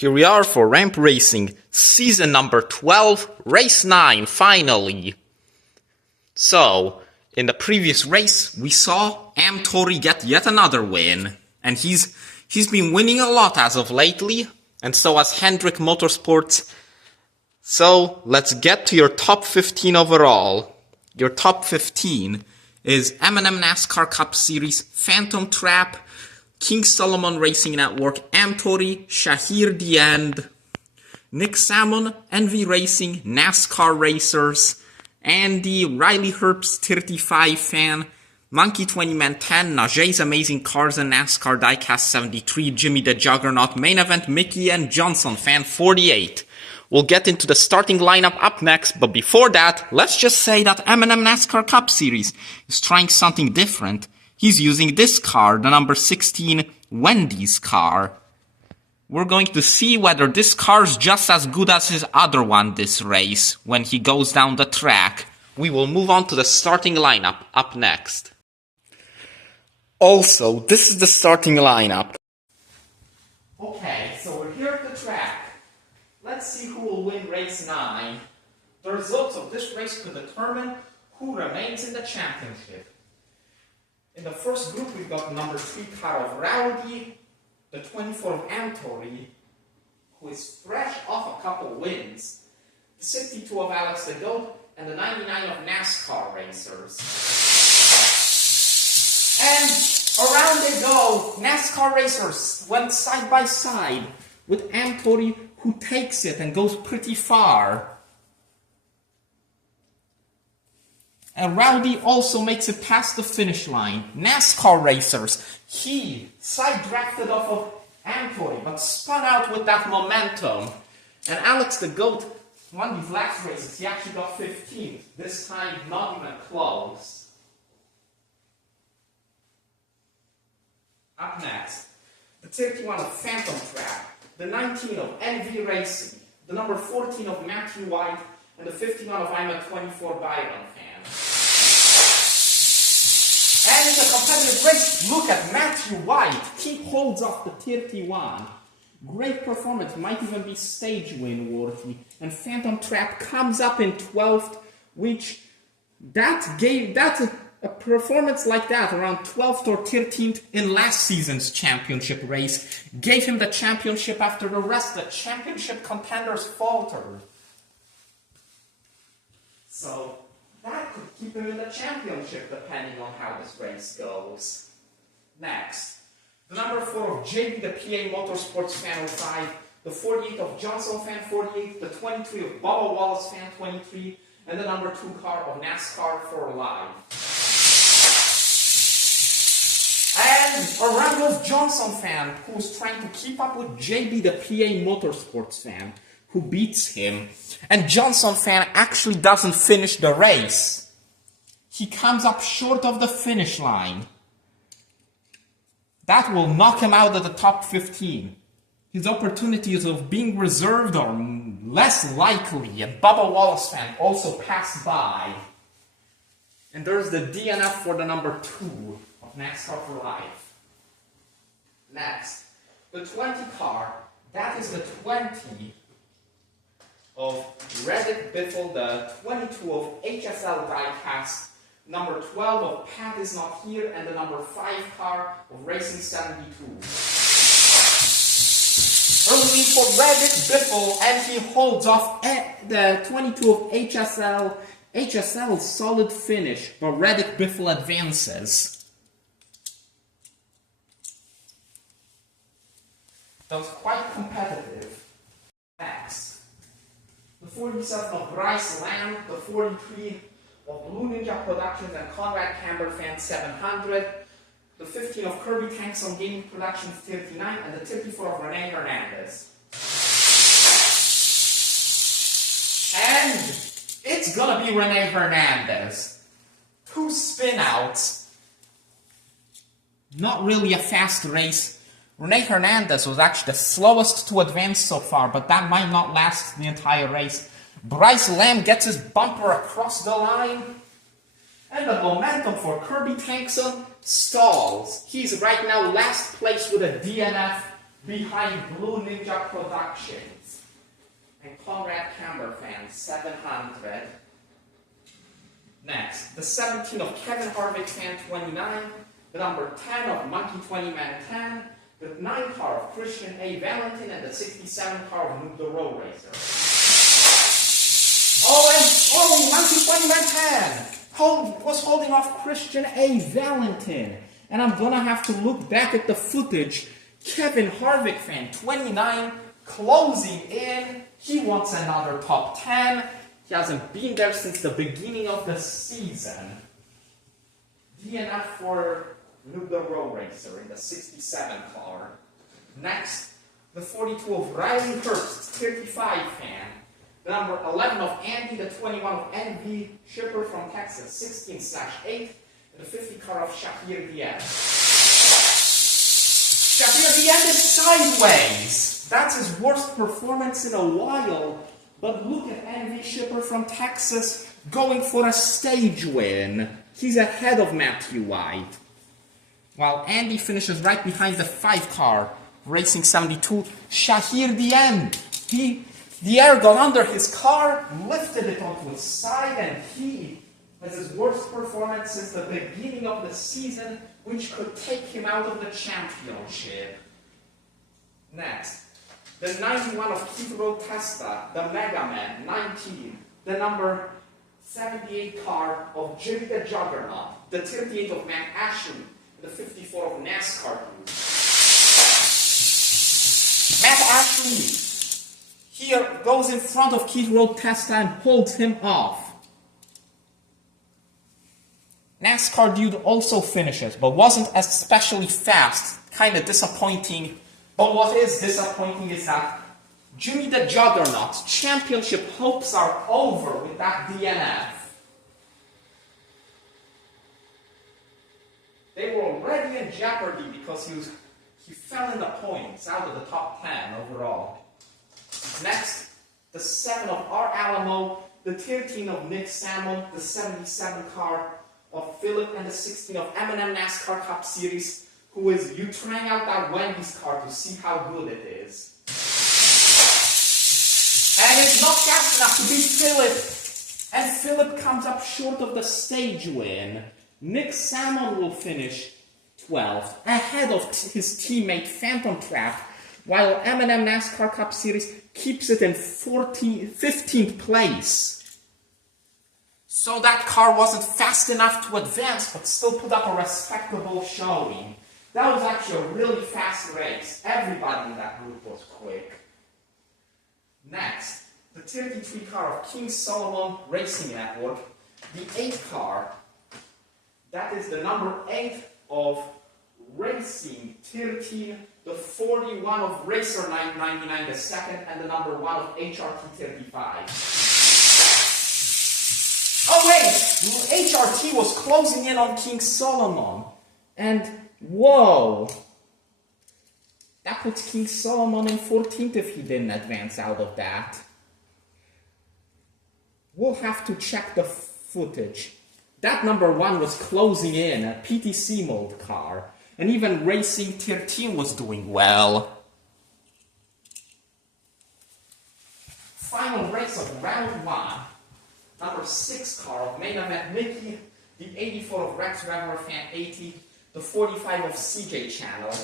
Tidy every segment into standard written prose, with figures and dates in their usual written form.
Here we are for Ramp Racing, season number 12, race 9, finally. So, in the previous race, we saw Amtori get yet another win. And he's been winning a lot as of lately, and so has Hendrick Motorsports. So, let's get to your top 15 overall. Your top 15 is M&M NASCAR Cup Series, Phantom Trap, King Solomon Racing Network, Amtori, Shahir The End, Nick Salmon, Envy Racing, NASCAR Racers, Andy, Riley Herbst 35 fan, Monkey 20 Man 10, Najee Amazing Cars and NASCAR Diecast 73, Jimmy the Juggernaut, Main Event Mickey and Johnson fan 48. We'll get into the starting lineup up next, but before that, let's just say that M&M NASCAR Cup Series is trying something different. He's using this car, the number 16 Wendy's car. We're going to see whether this car's just as good as his other one this race when he goes down the track. We will move on to the starting lineup up next. Also, this is the starting lineup. Okay, so we're here at the track. Let's see who will win race 9. The results of this race could determine who remains in the championship. In the first group, we've got number 3 car of Rowdy, the 24 of Amtori, who is fresh off a couple wins, the 62 of Alex the Goat, and the 99 of NASCAR Racers. And around they go! NASCAR Racers went side by side with Amtori, who takes it and goes pretty far. And Rowdy also makes it past the finish line. NASCAR Racers, he side-drafted off of Amtori, but spun out with that momentum. And Alex the Goat won these last races. He actually got 15th. This time, not even close. Up next, the 31 of Phantom Trap, the 19 of Envy Racing, the number 14 of Matthew White, and the 51 of I'm a 24 Byron fan. And it's a competitive race. Look at Matthew White. He holds off the 31. Great performance. Might even be stage win worthy. And Phantom Trap comes up in 12th, which a performance like that, around 12th or 13th in last season's championship race, gave him the championship after the rest of the championship contenders faltered. So that could keep him in the championship depending on how this race goes. Next, the number 4 of JB the PA Motorsports fan 05, the 48 of Johnson fan 48, the 23 of Bubba Wallace fan 23, and the number 2 car of NASCAR for Life. And around goes Johnson fan, who's trying to keep up with JB the PA Motorsports fan, who beats him. And Johnson fan actually doesn't finish the race. He comes up short of the finish line. That will knock him out of the top 15. His opportunities of being reserved are less likely, and Bubba Wallace fan also passed by. And there's the DNF for the number 2 of NASCAR for Life. Next, the 20 car, that is the 20 of Reddick Biffle, the 22 of HSL Diecast, number 12 of Pat Is Not Here, and the number 5 car of Racing 72. Early for Reddick Biffle, and he holds off the 22 of HSL. HSL solid finish, but Reddick Biffle advances. That was quite competitive. Next, the 47 of Bryce Lamb, the 43 of Blue Ninja Productions and Conrad Camber fan 700, the 15 of Kirby Tanks on Gaming Productions 39, and the 34 of Rene Hernandez. And it's gonna be Rene Hernandez. 2 spin-outs. Not really a fast race. Rene Hernandez was actually the slowest to advance so far, but that might not last the entire race. Bryce Lamb gets his bumper across the line, and the momentum for Kirby Tankson stalls. He's right now last place with a DNF behind Blue Ninja Productions and Conrad Camberfan 700. Next, the 17 of Kevin Harvick Fan 29, the number 10 of Monkey 20 Man 10, the 9 car of Christian A. Valentin, and the 67 car of Noob the Road Racer. Monkey 20 Man 10 was holding off Christian A. Valentin. And I'm gonna have to look back at the footage. Kevin Harvick Fan 29 closing in. He wants another top 10. He hasn't been there since the beginning of the season. DNF for Noob the Road Racer in the 67 car. Next, the 42 of Riley Herbst, 35 fan. The number 11 of Andy, the 21 of NV Shipper from Texas, 16/8. And the 50 car of Shahir Diaz. Shahir Diaz is sideways. That's his worst performance in a while. But look at NV Shipper from Texas going for a stage win. He's ahead of Matthew White. While Andy finishes right behind the 5 car, Racing 72, Shahir Diem. The air got under his car, lifted it onto its side, and he has his worst performance since the beginning of the season, which could take him out of the championship. Next, the 91 of Keith Road Testa, the Mega Man 19, the number 78 car of Jimmy the Juggernaut, the 38 of Matt Ashley, and the 54 of NASCAR. Matt Ashley here goes in front of Keith Road Testa and holds him off. NASCAR Dude also finishes, but wasn't especially fast. Kind of disappointing. But what is disappointing is that Jimmy the Juggernaut's championship hopes are over with that DNF. They were already in jeopardy because he fell in the points out of the top 10 overall. Next, the 7 of R. Alamo, the 13 of Nick Samuel, the 77 car of Philip, and the 16 of M&M NASCAR Cup Series, who is trying out that Wendy's car to see how good it is. And it's not fast enough to beat Philip. And Philip comes up short of the stage win. Nick Samuel will finish 12th, ahead of his teammate Phantom Trap, while M&M NASCAR Cup Series keeps it in 15th place. So that car wasn't fast enough to advance, but still put up a respectable showing. That was actually a really fast race. Everybody in that group was quick. Next, the 33 car of King Solomon Racing Network, the 8 car, that is the number 8 of Racing 13, the 41 of Racer 999, the 2nd, and the number 1 of HRT 35. Oh wait! HRT was closing in on King Solomon. And, whoa! That puts King Solomon in 14th if he didn't advance out of that. We'll have to check the footage. That number 1 was closing in, a PTC mode car. And even Racing 13 was doing well. Final race of round 1. Number 6 car of Main Event Mickey, the 84 of Rex Rever Fan 80, the 45 of CJ Channel,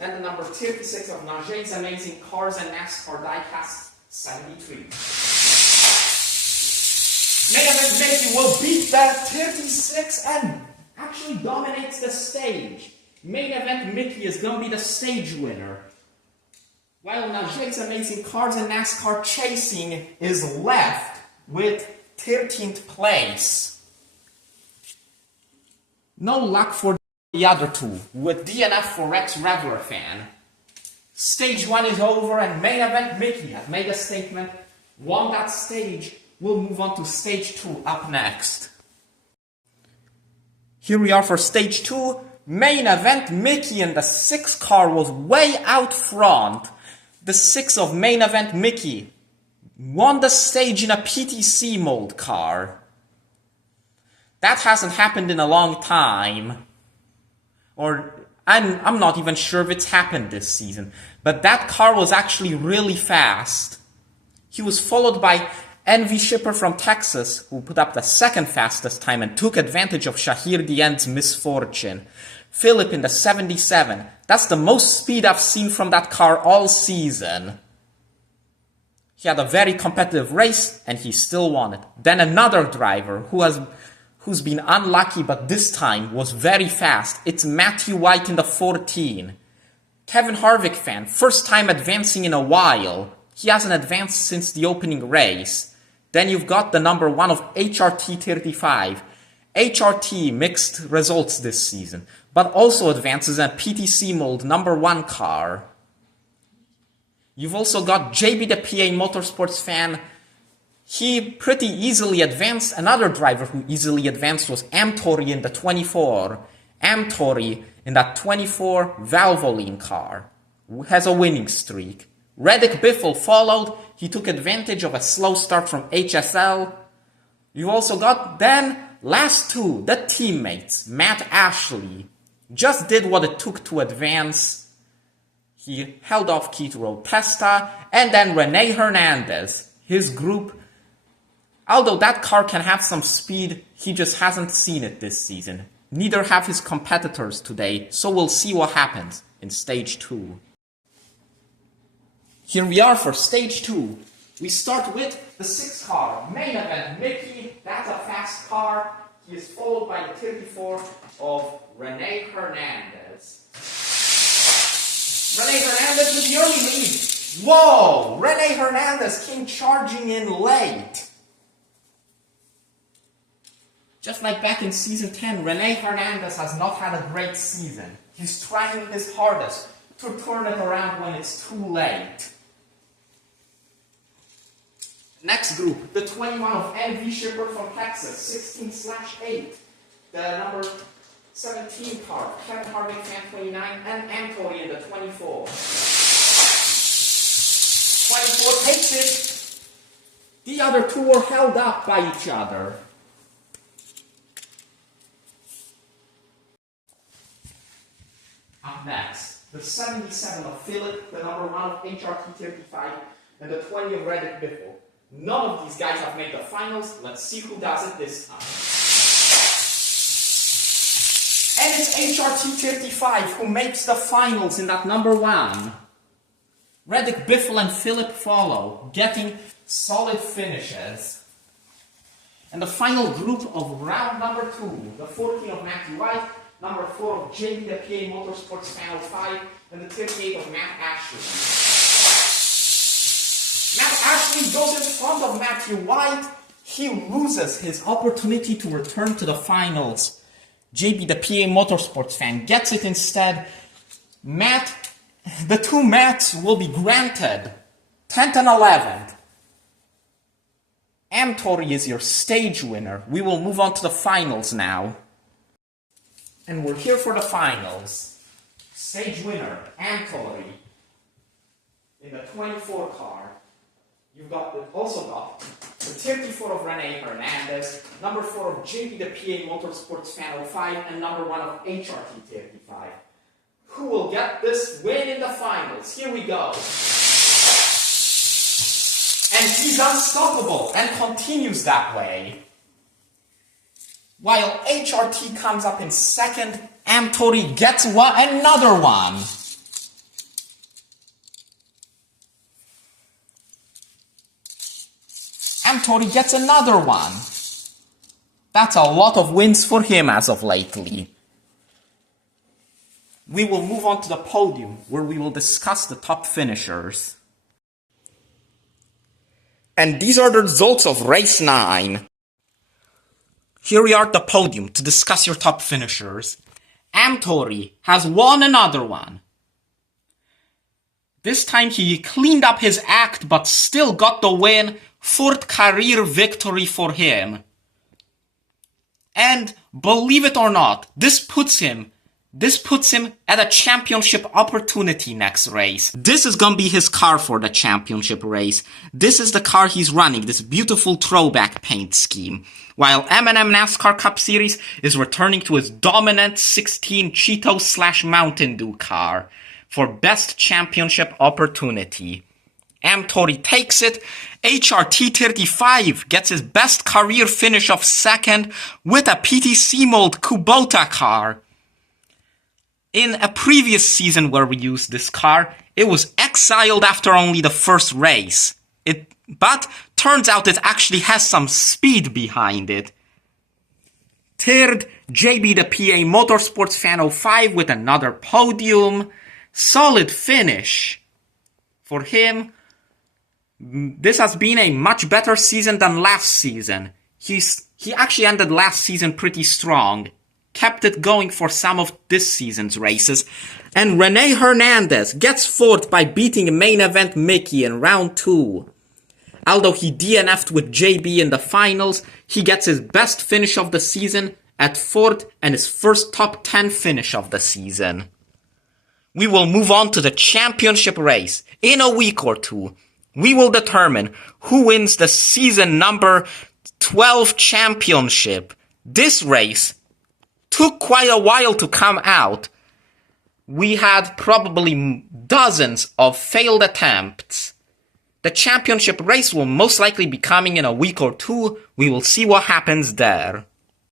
and the number 36 of Najee Amazing Cars and NASCAR Diecast 73. Main Event Mickey will beat that 36 and actually dominates the stage. Main Event Mickey is going to be the stage winner, while Najee's Amazing Cars and NASCAR Chasing is left with 13th place. No luck for the other two, with DNF for Rex Reveler Fan. Stage 1 is over and Main Event Mickey has made a statement, won that stage. We'll move on to Stage 2 up next. Here we are for Stage 2. Main Event Mickey in the 6 car was way out front. The 6 of Main Event Mickey won the stage in a PTC mode car. That hasn't happened in a long time. Or I'm not even sure if it's happened this season, but that car was actually really fast. He was followed by Envy Shipper from Texas, who put up the second fastest time and took advantage of Shahir Dien's misfortune. Philip in the 77. That's the most speed I've seen from that car all season. He had a very competitive race, and he still won it. Then another driver who's been unlucky, but this time was very fast. It's Matthew White in the 14. Kevin Harvick fan, first time advancing in a while. He hasn't advanced since the opening race. Then you've got the number 1 of HRT 35. HRT mixed results this season, but also advances in a PTC mold number 1 car. You've also got JB the PA Motorsports fan. He pretty easily advanced. Another driver who easily advanced was Amtori in the 24. Amtori in that 24 Valvoline car, who has a winning streak. Reddick Biffle followed. He took advantage of a slow start from HSL. You've also got then last two, the teammates. Matt Ashley just did what it took to advance. He held off Keith Rotesta, and then Rene Hernandez, his group. Although that car can have some speed, he just hasn't seen it this season. Neither have his competitors today, so we'll see what happens in Stage 2. Here we are for Stage 2. We start with the 6 car. Main event, Mickey, that's a fast car. He is followed by the 34 of Rene Hernandez. Rene Hernandez with the early lead. Whoa! Rene Hernandez came charging in late. Just like back in Season 10, Rene Hernandez has not had a great season. He's trying his hardest to turn it around when it's too late. Next group, the 21 of Envy Shipper from Texas, 16/8. The number 17 car, Kevin Harvick fan 29, and Amtori in the 24. 24 takes it. The other two were held up by each other. Up next, the 77 of Philip, the number 1 of HRT 35, and the 20 of Reddick Biffle. None of these guys have made the finals. Let's see who does it this time. And it's HRT 35 who makes the finals in that number 1. Reddick Biffle and Philip follow, getting solid finishes. And the final group of round number 2, the 14 of Matthew White, number 4 of JB the PA Motorsports Final 5, and the 38 of Matt Ashley. Matt Ashley goes in front of Matthew White. He loses his opportunity to return to the finals. JB, the PA Motorsports fan, gets it instead. The two Matts will be granted 10th and 11th. Amtori is your stage winner. We will move on to the finals now. And we're here for the finals. Stage winner, Amtori, in the 24 car. You've also got the 34 of Rene Hernandez, number 4 of JB the PA Motorsports Fan 05, and number 1 of HRT 35. Who will get this win in the finals? Here we go. And he's unstoppable and continues that way. While HRT comes up in second, Amtori gets another one. Amtori gets another one. That's a lot of wins for him as of lately. We will move on to the podium, where we will discuss the top finishers. And these are the results of Race 9. Here we are at the podium to discuss your top finishers. Amtori has won another one. This time he cleaned up his act but still got the win. Fourth career victory for him. And believe it or not, this puts him This puts him at a championship opportunity next race. This is gonna be his car for the championship race. This is the car he's running, this beautiful throwback paint scheme. While M&M NASCAR Cup Series is returning to his dominant 16 Cheeto/Mountain Dew car for best championship opportunity. Amtori takes it. HRT35 gets his best career finish of second with a PTC mold Kubota car. In a previous season where we used this car, it was exiled after only the first race. But turns out it actually has some speed behind it. Third, JB the PA Motorsports Fan 05 with another podium. Solid finish for him. This has been a much better season than last season. He actually ended last season pretty strong. Kept it going for some of this season's races. And Rene Hernandez gets fourth by beating main event Mickey in round 2. Although he DNF'd with JB in the finals, he gets his best finish of the season at fourth and his first top 10 finish of the season. We will move on to the championship race. In a week or two, we will determine who wins the season number 12 championship. This race took quite a while to come out. We had probably dozens of failed attempts. The championship race will most likely be coming in a week or two. We will see what happens there.